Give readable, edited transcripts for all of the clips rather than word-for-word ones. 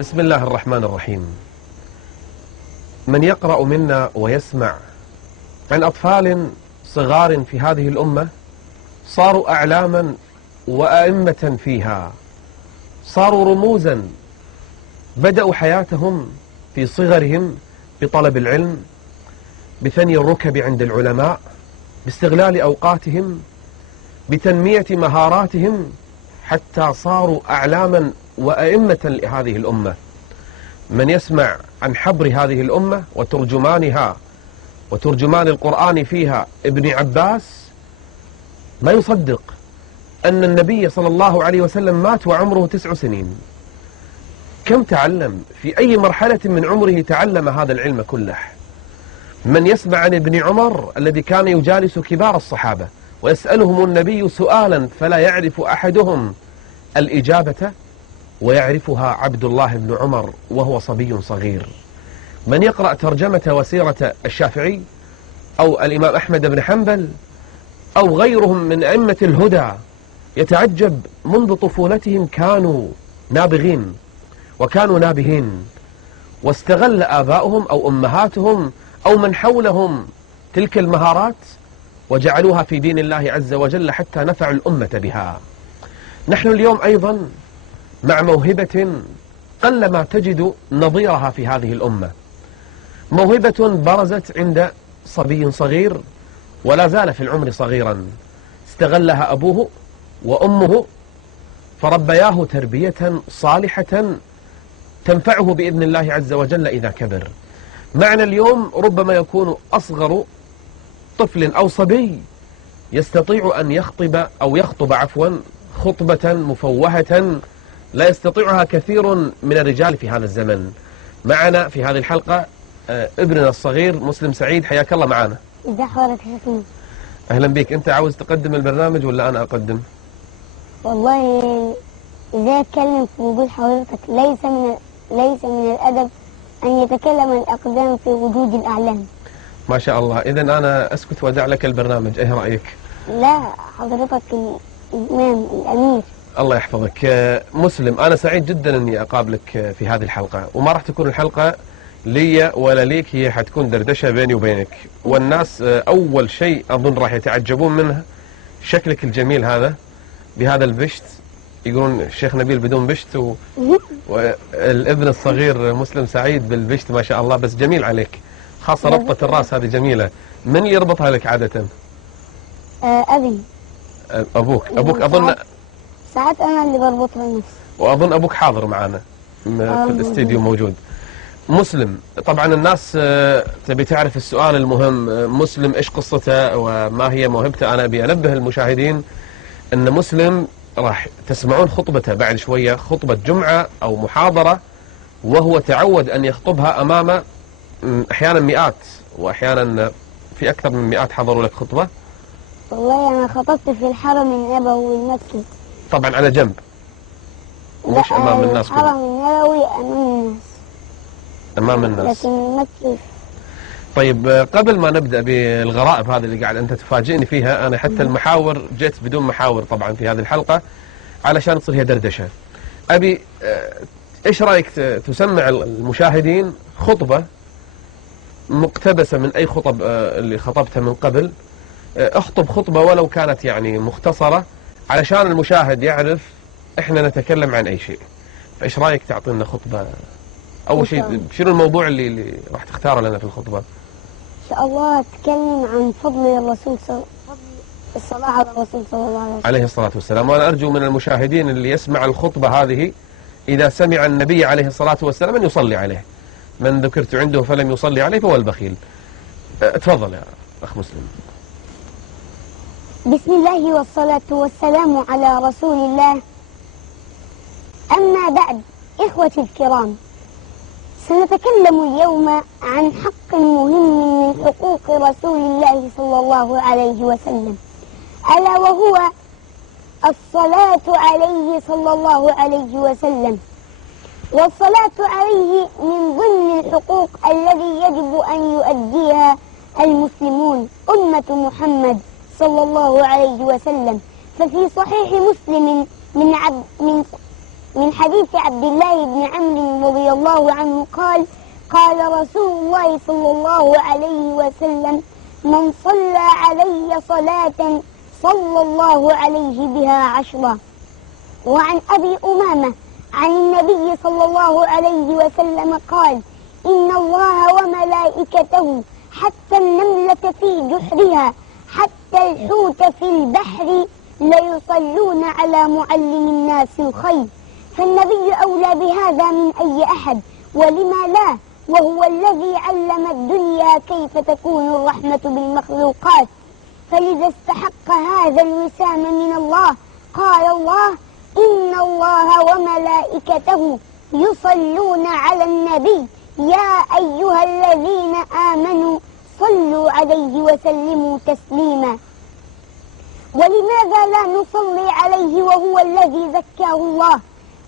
بسم الله الرحمن الرحيم. من يقرأ منا ويسمع عن أطفال صغار في هذه الأمة صاروا أعلاما وأئمة فيها، صاروا رموزا، بدأوا حياتهم في صغرهم بطلب العلم، بثني الركب عند العلماء، باستغلال أوقاتهم، بتنمية مهاراتهم، حتى صاروا أعلاما وأئمة لهذه الأمة. من يسمع عن حبر هذه الأمة وترجمانها وترجمان القرآن فيها ابن عباس ما يصدق أن النبي صلى الله عليه وسلم مات وعمره 9 سنين. كم تعلم؟ في أي مرحلة من عمره تعلم هذا العلم كله؟ من يسمع عن ابن عمر الذي كان يجالس كبار الصحابة ويسألهم النبي سؤالا فلا يعرف أحدهم الإجابة ويعرفها عبد الله بن عمر وهو صبي صغير. من يقرأ ترجمة وسيرة الشافعي أو الإمام أحمد بن حنبل أو غيرهم من أئمة الهدى يتعجب منذ طفولتهم كانوا نابغين وكانوا نابهين، واستغل آباؤهم أو أمهاتهم أو من حولهم تلك المهارات وجعلوها في دين الله عز وجل حتى نفعوا الأمة بها. نحن اليوم أيضا مع موهبة قلما تجد نظيرها في هذه الأمة، موهبة برزت عند صبي صغير ولا زال في العمر صغيرا، استغلها أبوه وأمه فربياه تربية صالحة تنفعه بإذن الله عز وجل إذا كبر. معنا اليوم ربما يكون أصغر طفل أو صبي يستطيع أن يخطب خطبة مفوهة لا يستطيعها كثير من الرجال في هذا الزمن. معنا في هذه الحلقة ابننا الصغير مسلم سعيد، حياك الله معنا. ازي حضرتك يا شيخنا؟ أهلا بك. أنت عاوز تقدم البرنامج ولا أنا أقدم؟ والله ازاي اتكلم في وجود حضرتك؟ ليس من الأدب أن يتكلم الأقدام في وجود الأعلام. ما شاء الله. إذن أنا أسكت وأدع لك البرنامج، إيه رأيك؟ لا، حضرتك الإمام الأمير. الله يحفظك. مسلم، أنا سعيد جدا أني أقابلك في هذه الحلقة، وما راح تكون الحلقة لي ولا ليك، هي حتكون دردشة بيني وبينك. والناس أول شيء أظن راح يتعجبون منه شكلك الجميل هذا بهذا البشت، يقولون الشيخ نبيل بدون بشت والابن الصغير مسلم سعيد بالبشت ما شاء الله، بس جميل عليك، خاصة ربطة الرأس هذه جميلة. من اللي يربطها لك عادة؟ أبي. أبوك أظن ساعات أنا اللي بربطها لنفسي، وأظن أبوك حاضر معنا في الاستديو موجود. مسلم، طبعا الناس تبي تعرف السؤال المهم، مسلم إيش قصته وما هي موهبته؟ أنا أبي أنبه المشاهدين أن مسلم راح تسمعون خطبته بعد شوية، خطبة جمعة أو محاضرة، وهو تعود أن يخطبها أمام أحيانا مئات وأحيانا في أكثر من مئات حضروا لك خطبة. والله أنا خطبت في الحرم النبوي المكي، طبعا على جنب مش أمام الناس كلهم. الحرم النبوي أمام الناس، لكن المكي. طيب قبل ما نبدأ بالغرائب هذه اللي قاعد أنت تفاجئني فيها، أنا حتى المحاور جيت بدون محاور طبعا في هذه الحلقة علشان تصير هي دردشة. أبي إيش رأيك تسمع المشاهدين خطبة مقتبسة من أي خطب اللي خطبتها من قبل، اخطب خطبة ولو كانت يعني مختصرة علشان المشاهد يعرف إحنا نتكلم عن أي شيء. فإيش رأيك تعطينا خطبة؟ أول شيء شنو الموضوع اللي راح تختاره لنا في الخطبة؟ إن شاء الله أتكلم عن فضل الرسول الصلاة على الرسول صلى الله عليه الصلاة والسلام. وأنا أرجو من المشاهدين اللي يسمع الخطبة هذه إذا سمع النبي عليه الصلاة والسلام أن يصلي عليه. من ذكرت عنده فلم يصلي عليه فهو البخيل. تفضل يا أخ مسلم. بسم الله والصلاة والسلام على رسول الله. أما بعد، إخوتي الكرام، سنتكلم اليوم عن حق مهم من حقوق رسول الله صلى الله عليه وسلم، ألا وهو الصلاة عليه صلى الله عليه وسلم. والصلاة عليه من ضمن الحقوق الذي يجب أن يؤديها المسلمون أمة محمد صلى الله عليه وسلم. ففي صحيح مسلم من حديث عبد الله بن عمرو رضي الله عنه قال: قال رسول الله صلى الله عليه وسلم: من صلى علي صلاة صلى الله عليه بها 10. وعن أبي أمامة عن النبي صلى الله عليه وسلم قال: إن الله وملائكته حتى النملة في جحرها حتى الحوت في البحر ليصلون على معلم الناس الخير. فالنبي أولى بهذا من أي أحد، ولما لا، وهو الذي علم الدنيا كيف تكون الرحمة بالمخلوقات، فلذا استحق هذا الوسام من الله. قال الله: إن الله وملائكته يصلون على النبي يا أيها الذين آمنوا صلوا عليه وسلموا تسليما. ولماذا لا نصلي عليه وهو الذي زكاه الله؟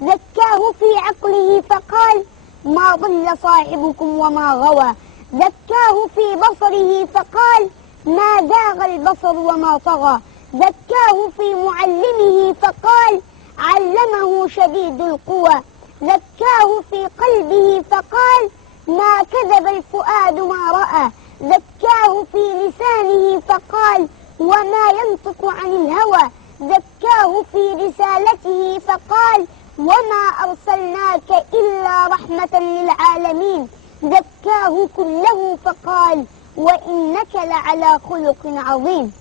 زكاه في عقله فقال: ما ضل صاحبكم وما غوى. زكاه في بصره فقال: ما زاغ البصر وما طغى. زكاه في معلمه فقال: علمه شديد القوى. زكاه في قلبه فقال: ما كذب الفؤاد ما رأى. زكاه في لسانه فقال: وما ينطق عن الهوى. زكاه في رسالته فقال: وما أرسلناك إلا رحمة للعالمين. زكاه كله فقال: وإنك لعلى خلق عظيم.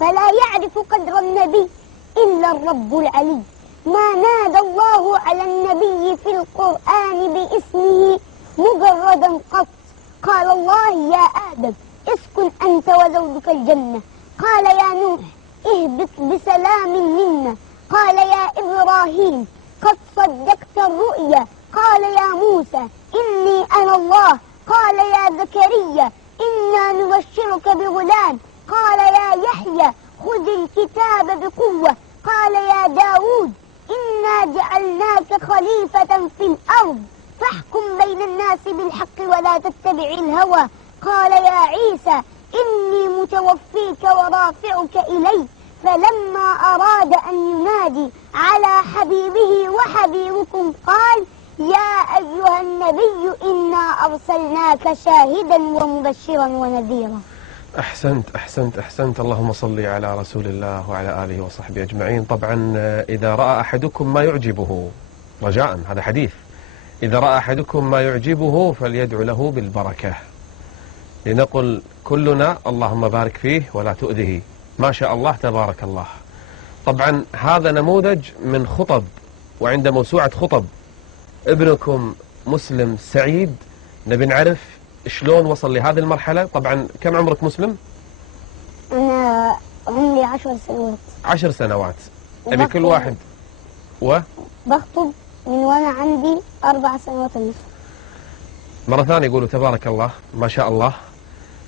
فلا يعرف قدر النبي إلا الرب العلي. ما نادى الله على النبي في القرآن باسمه مجردا قط. قال الله: يا آدم اسكن أنت وزوجك الجنة. قال: يا نوح اهبط بسلام منا. قال: يا إبراهيم قد صدقت الرؤيا. قال: يا موسى إني أنا الله. قال: يا زكريا إنا نبشرك بغلام. قال: يا يحيى خذ الكتاب بقوة. قال: يا داود إنا جعلناك خليفة في الأرض فاحكم بين الناس بالحق ولا تتبع الهوى. قال: يا عيسى إني متوفيك ورافعك إلي. فلما أراد أن ينادي على حبيبه وحبيبكم قال: يا أيها النبي إنا أرسلناك شاهدا ومبشرا ونذيرا. أحسنت. اللهم صل على رسول الله وعلى آله وصحبه أجمعين. طبعا إذا رأى أحدكم ما يعجبه، رجاء هذا حديث، إذا رأى أحدكم ما يعجبه فليدعو له بالبركة، لنقل كلنا اللهم بارك فيه ولا تؤذه. ما شاء الله تبارك الله. طبعا هذا نموذج من خطب، وعند موسوعة خطب ابنكم مسلم سعيد نبي نعرف شلون وصل لهذه المرحلة. طبعا كم عمرك مسلم؟ أنا عمري 10 سنوات. 10 سنوات. أبي كل واحد بخطب من وأنا عندي 4 سنوات ونصف. مرة ثانية يقولوا تبارك الله ما شاء الله،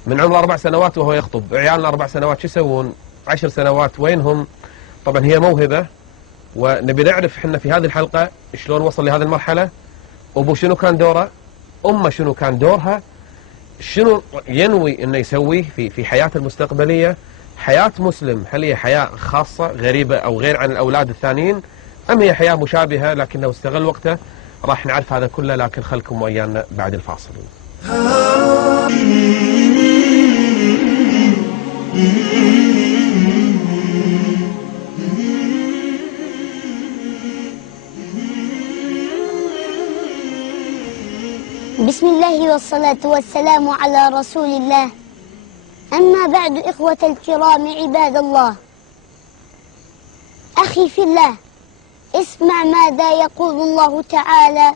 من عمر 4 سنوات وهو يخطب. عيالنا 4 سنوات شو يسوون؟ 10 سنوات وينهم؟ طبعا هي موهبة، ونبي نعرف احنا في هذه الحلقة شلون وصل لهذه المرحلة، أبو شنو كان دوره، أمه شنو كان دورها، شنو ينوي انه يسويه في حياته المستقبلية. حياة مسلم هل هي حياة خاصة غريبة او غير عن الاولاد الثانيين، ام هي حياة مشابهة لكنه استغل وقته؟ راح نعرف هذا كله، لكن خلكم ويانا بعد الفاصل. بسم الله والصلاة والسلام على رسول الله. أما بعد، إخوة الكرام عباد الله، أخي في الله، اسمع ماذا يقول الله تعالى: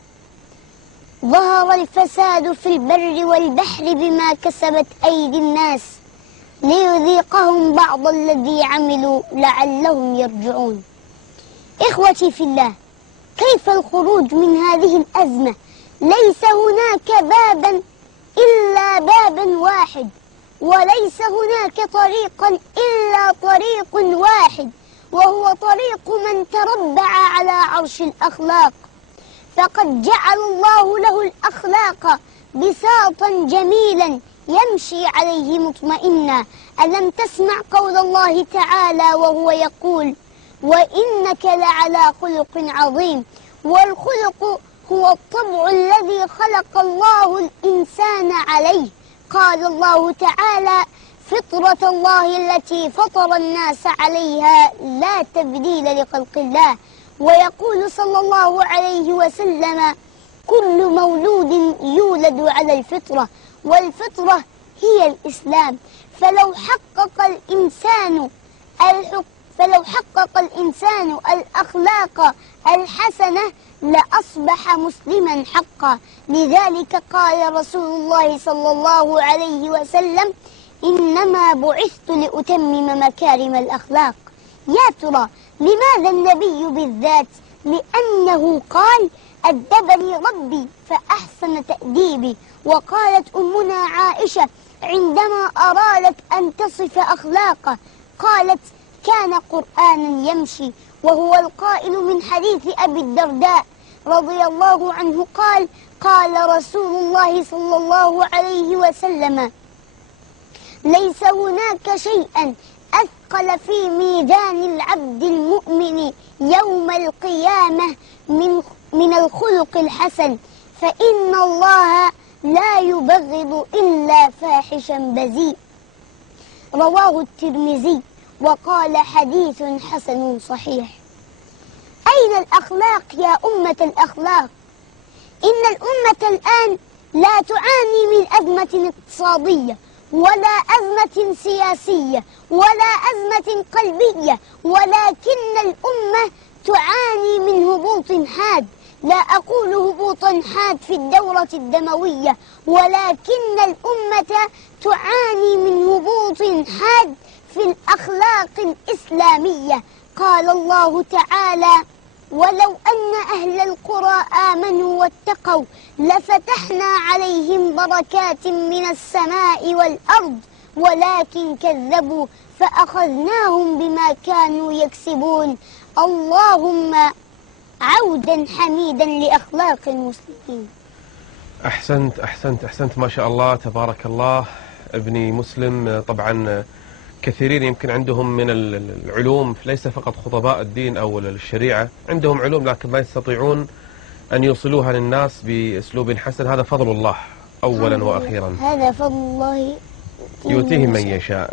ظهر الفساد في البر والبحر بما كسبت أيدي الناس ليذيقهم بعض الذي عملوا لعلهم يرجعون. إخوتي في الله، كيف الخروج من هذه الأزمة؟ ليس هناك بابا إلا باب واحد، وليس هناك طريقا إلا طريق واحد، وهو طريق من تربع على عرش الأخلاق. فقد جعل الله له الأخلاق بساطا جميلا يمشي عليه مطمئنا. ألم تسمع قول الله تعالى وهو يقول: وإنك لعلى خلق عظيم. والخلق هو الطبع الذي خلق الله الإنسان عليه. قال الله تعالى: فطرة الله التي فطر الناس عليها لا تبديل لخلق الله. ويقول صلى الله عليه وسلم: كل مولود يولد على الفطرة، والفطرة هي الإسلام. فلو حقق الإنسان الأخلاق الحسنة لأصبح مسلما حقا. لذلك قال رسول الله صلى الله عليه وسلم: إنما بعثت لأتمم مكارم الأخلاق. يا ترى لماذا النبي بالذات؟ لأنه قال: أدبني ربي فأحسن تأديبي. وقالت أمنا عائشة عندما أرادت أن تصف أخلاقه قالت: كان قرآنا يمشي. وهو القائل من حديث أبي الدرداء رضي الله عنه قال: قال رسول الله صلى الله عليه وسلم: ليس هناك شيئا أثقل في ميزان العبد المؤمن يوم القيامة من الخلق الحسن، فإن الله لا يبغض إلا فاحشا بذيء. رواه الترمذي وقال: حديث حسن صحيح. أين الأخلاق يا أمة الأخلاق؟ إن الأمة الآن لا تعاني من أزمة اقتصادية ولا أزمة سياسية ولا أزمة قلبية، ولكن الأمة تعاني من هبوط حاد. لا أقول هبوطا حاد في الدورة الدموية، ولكن الأمة تعاني من هبوط حاد في الأخلاق الإسلامية. قال الله تعالى: ولو أن أهل القرى آمنوا واتقوا لفتحنا عليهم بركات من السماء والأرض ولكن كذبوا فأخذناهم بما كانوا يكسبون. اللهم عودا حميدا لأخلاق المسلمين. أحسنت ما شاء الله تبارك الله. ابني مسلم طبعا كثيرين يمكن عندهم من العلوم، ليس فقط خطباء الدين أو الشريعة، عندهم علوم لكن ما يستطيعون أن يوصلوها للناس بأسلوب حسن. هذا فضل الله أولا وأخيرا، هذا فضل الله يؤتيه من يشاء.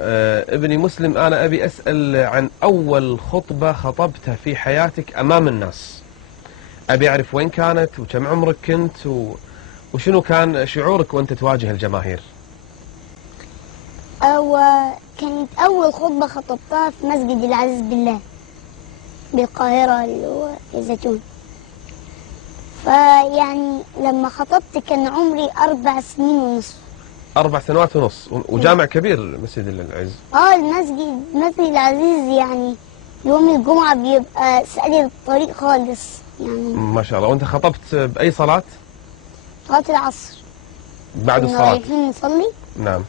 ابني مسلم، أنا أبي أسأل عن أول خطبة خطبتها في حياتك أمام الناس. أبي أعرف وين كانت وكم عمرك كنت وشنو كان شعورك وأنت تواجه الجماهير. كانت أول خطبة خطبتها في مسجد العزيز بالله بالقاهرة اللي هو الزيتون. فيعني لما خطبت كان عمري 4 سنين ونصف. 4 سنوات ونص، وجامع كبير مسجد العز. مسجد العزيز يعني يوم الجمعة بيبقى سألي الطريق خالص يعني. ما شاء الله. وأنت خطبت بأي صلاة؟ صلاة العصر. بعد الصلاة رايحين نصلي. نعم.